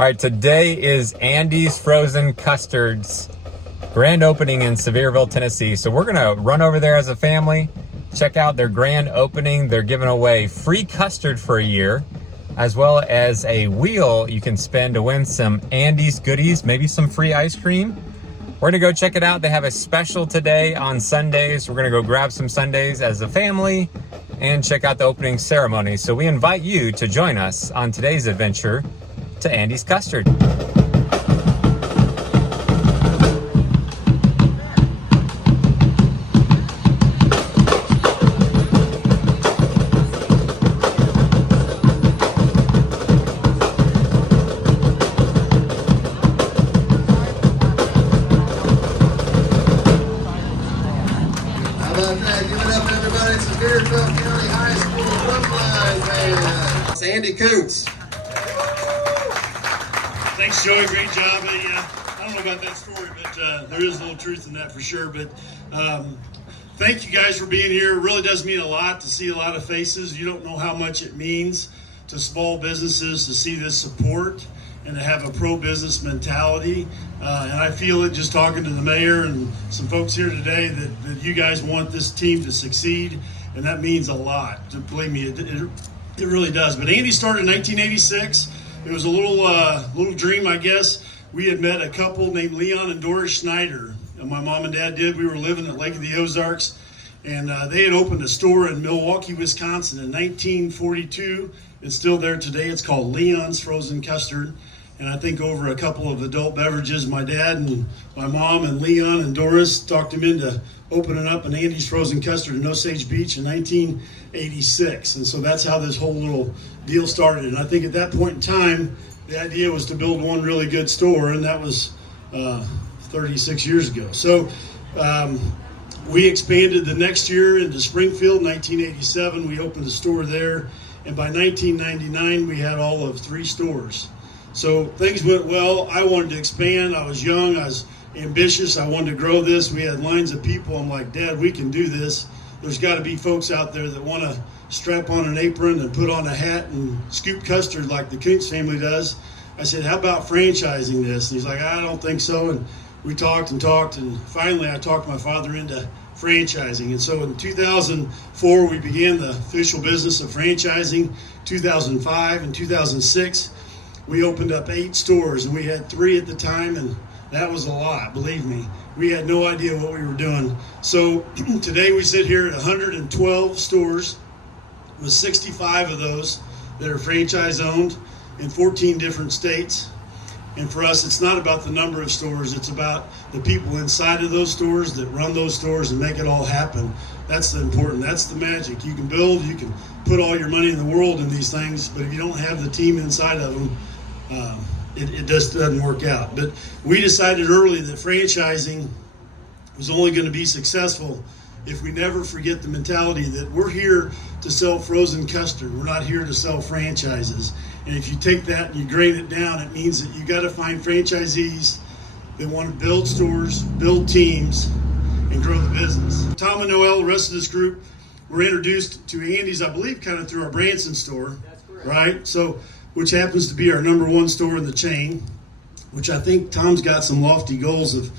All right, today is Andy's Frozen Custard's grand opening in Sevierville, Tennessee. So we're gonna run over there as a family, check out their grand opening. They're giving away free custard for a year, as well as a wheel you can spin to win some Andy's goodies, maybe some free ice cream. We're gonna go check it out. They have a special today on Sundaes. We're gonna go grab some Sundaes as a family and check out the opening ceremony. So we invite you to join us on today's adventure to Andy's Custard. Sevierville County High School alumni, man. Andy Kuntz. Thanks, Joey. Great job. I don't know about that story, but there is a little truth in that for sure. But thank you guys for being here. It really does mean a lot to see a lot of faces. You don't know how much it means to small businesses to see this support and to have a pro-business mentality. And I feel it just talking to the mayor and some folks here today that you guys want this team to succeed. And that means a lot. Believe me, it really does. But Andy started in 1986. It was a little dream, I guess. We had met a couple named Leon and Doris Schneider. And my mom and dad did. We were living at Lake of the Ozarks. And they had opened a store in Milwaukee, Wisconsin in 1942. It's still there today. It's called Leon's Frozen Custard. And I think over a couple of adult beverages, my dad and my mom and Leon and Doris talked him into opening up an Andy's Frozen Custard in Osage Beach in 1986. And so that's how this whole little deal started. And I think at that point in time, the idea was to build one really good store, and that was 36 years ago. So we expanded the next year into Springfield, 1987. We opened a store there. And by 1999, we had all of 3 stores. So things went well. I wanted to expand. I was young. I was ambitious. I wanted to grow this. We had lines of people. I'm like, Dad, we can do this. There's got to be folks out there that want to strap on an apron and put on a hat and scoop custard like the Kuntz family does. I said, how about franchising this? And he's like, I don't think so. And we talked, and finally I talked my father into franchising. And so in 2004, we began the official business of franchising. 2005 and 2006, we opened up 8 stores, and we had 3 at the time, and that was a lot, believe me. We had no idea what we were doing. So today we sit here at 112 stores with 65 of those that are franchise owned in 14 different states. And for us, it's not about the number of stores, it's about the people inside of those stores that run those stores and make it all happen. That's the important, that's the magic. You can build, you can put all your money in the world in these things, but if you don't have the team inside of them, it just doesn't work out. But we decided early that franchising was only going to be successful if we never forget the mentality that we're here to sell frozen custard. We're not here to sell franchises. And if you take that and you grain it down, it means that you got to find franchisees that want to build stores, build teams, and grow the business. Tom and Noel, the rest of this group, were introduced to Andy's, I believe, kind of through our Branson store. That's correct. Right? So, which happens to be our #1 store in the chain, which I think Tom's got some lofty goals of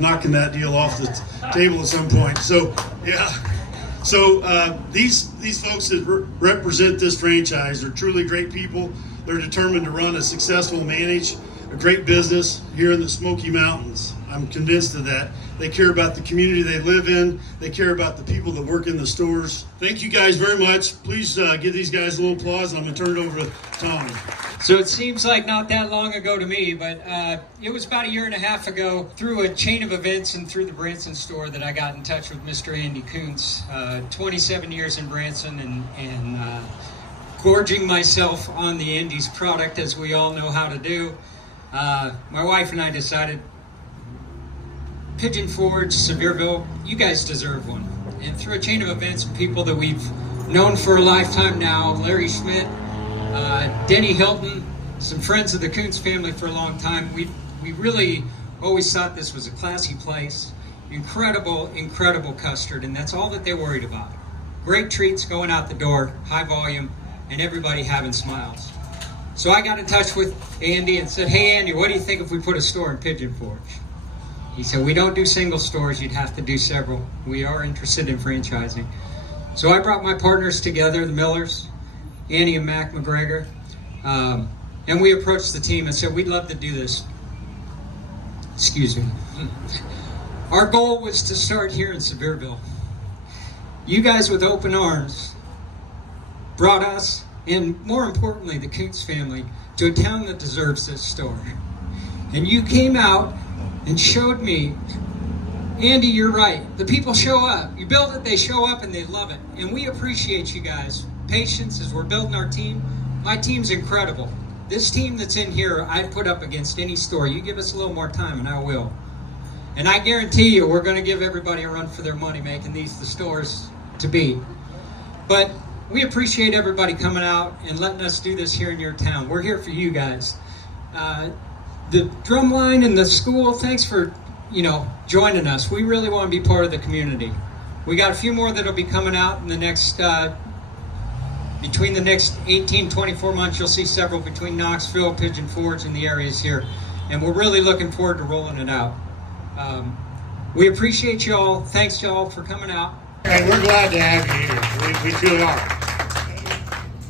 knocking that deal off the table at some point. So, yeah. So these folks that represent this franchise are truly great people. They're determined to run a successful, manage a great business here in the Smoky Mountains. I'm convinced of that. They care about the community they live in. They care about the people that work in the stores. Thank you guys very much. Please give these guys a little applause, and I'm going to turn it over to Tommy. So it seems like not that long ago to me, but it was about 1.5 years ago through a chain of events and through the Branson store that I got in touch with Mr. Andy Kuntz. 27 years in Branson and gorging myself on the Andy's product, as we all know how to do. My wife and I decided, Pigeon Forge, Sevierville, you guys deserve one. And through a chain of events and people that we've known for a lifetime now, Larry Schmidt, Denny Hilton, some friends of the Kuntz family for a long time, we really always thought this was a classy place. Incredible custard, and that's all that they worried about. Great treats going out the door, high volume, and everybody having smiles. So I got in touch with Andy and said, hey Andy, what do you think if we put a store in Pigeon Forge? He said, we don't do single stores, you'd have to do several. We are interested in franchising. So I brought my partners together, the Millers, Annie and Mac McGregor, and we approached the team and said, we'd love to do this. Excuse me. Our goal was to start here in Sevierville. You guys with open arms brought us, and more importantly, the Kuntz family, to a town that deserves this store. And you came out and showed me, Andy, you're right. The people show up. You build it, they show up, and they love it. And we appreciate you guys. Patience as we're building our team. My team's incredible. This team that's in here, I'd put up against any store. You give us a little more time, and I will. And I guarantee you, we're going to give everybody a run for their money, making these the stores to beat. But we appreciate everybody coming out and letting us do this here in your town. We're here for you guys. The drum line and the school, thanks for, joining us. We really want to be part of the community. We got a few more that'll be coming out in the next, between the next 18, 24 months. You'll see several between Knoxville, Pigeon Forge, and the areas here. And we're really looking forward to rolling it out. We appreciate y'all. Thanks y'all for coming out. And we're glad to have you here. We truly are.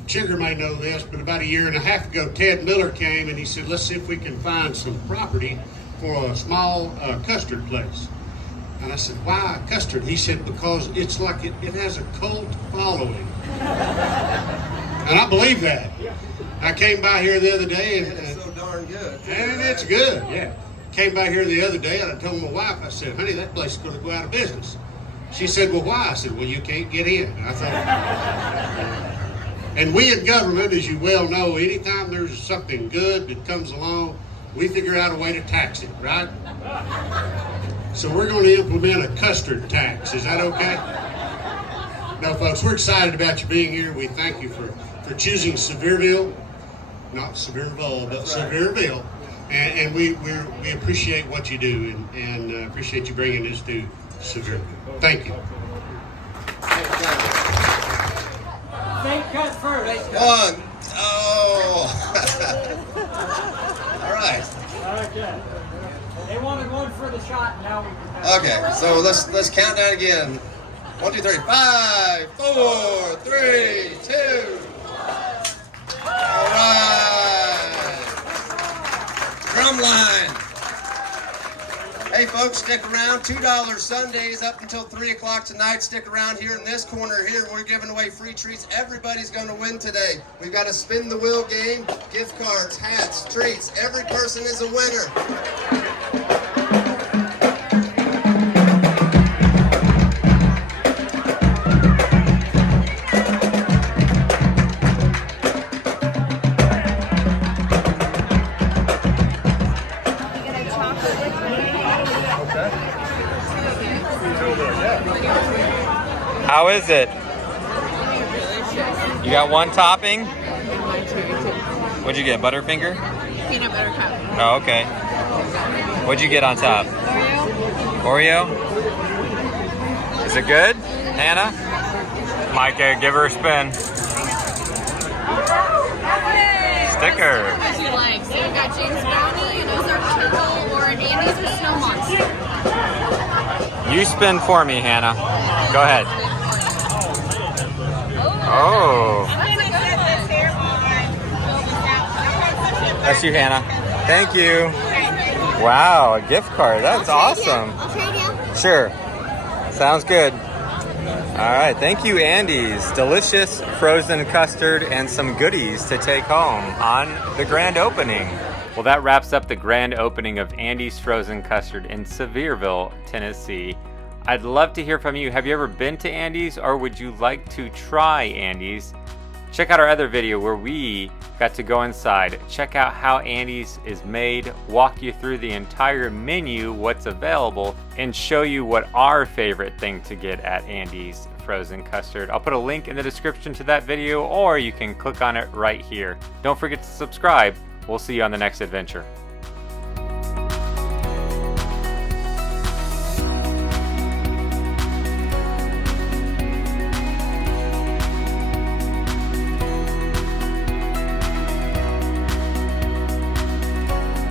Chigger may know this, but about a year and a half ago, Ted Miller came and he said, let's see if we can find some property for a small custard place. And I said, why custard? He said, because it's like it has a cult following. And I believe that. I came by here the other day and It's so darn good. and it's good, yeah. Came by here the other day and I told my wife, I said, honey, that place is going to go out of business. She said, well, why? I said, well, you can't get in. And I thought, and we in government, as you well know, anytime there's something good that comes along, we figure out a way to tax it, right? So we're going to implement a custard tax. Is that okay? No, folks, we're excited about you being here. We thank you for choosing Sevierville, not Sevierville, but Sevierville. And we appreciate what you do and appreciate you bringing this to Sevierville. Thank you. Fake cut first. One. Oh. All right. Okay. They wanted one for the shot, and now we can have Okay, so let's count down again. 1, 2, 3. 5, 4, 3, 2. All right. Drum line. Hey folks, stick around. $2 Sundays up until 3 o'clock tonight. Stick around here in this corner here. We're giving away free treats. Everybody's going to win today. We've got a spin the wheel game, gift cards, hats, treats. Every person is a winner. How is it? You got one topping? What'd you get, Butterfinger? Peanut butter cup. Oh, okay. What'd you get on top? Oreo. Oreo? Is it good, Hannah? Micah, give her a spin. Sticker. What do you like? So you got James Brownie, an Ozark Turtle, or an Andy's or Snow Monster. You spin for me, Hannah. Go ahead. Oh. That's you, Hannah. Thank you. Wow, a gift card. That's awesome. I'll trade you. Sure. Sounds good. All right. Thank you, Andy's. Delicious frozen custard and some goodies to take home on the grand opening. Well, that wraps up the grand opening of Andy's Frozen Custard in Sevierville, Tennessee. I'd love to hear from you. Have you ever been to Andy's, or would you like to try Andy's? Check out our other video where we got to go inside, check out how Andy's is made, walk you through the entire menu, what's available, and show you what our favorite thing to get at Andy's Frozen Custard. I'll put a link in the description to that video, or you can click on it right here. Don't forget to subscribe. We'll see you on the next adventure.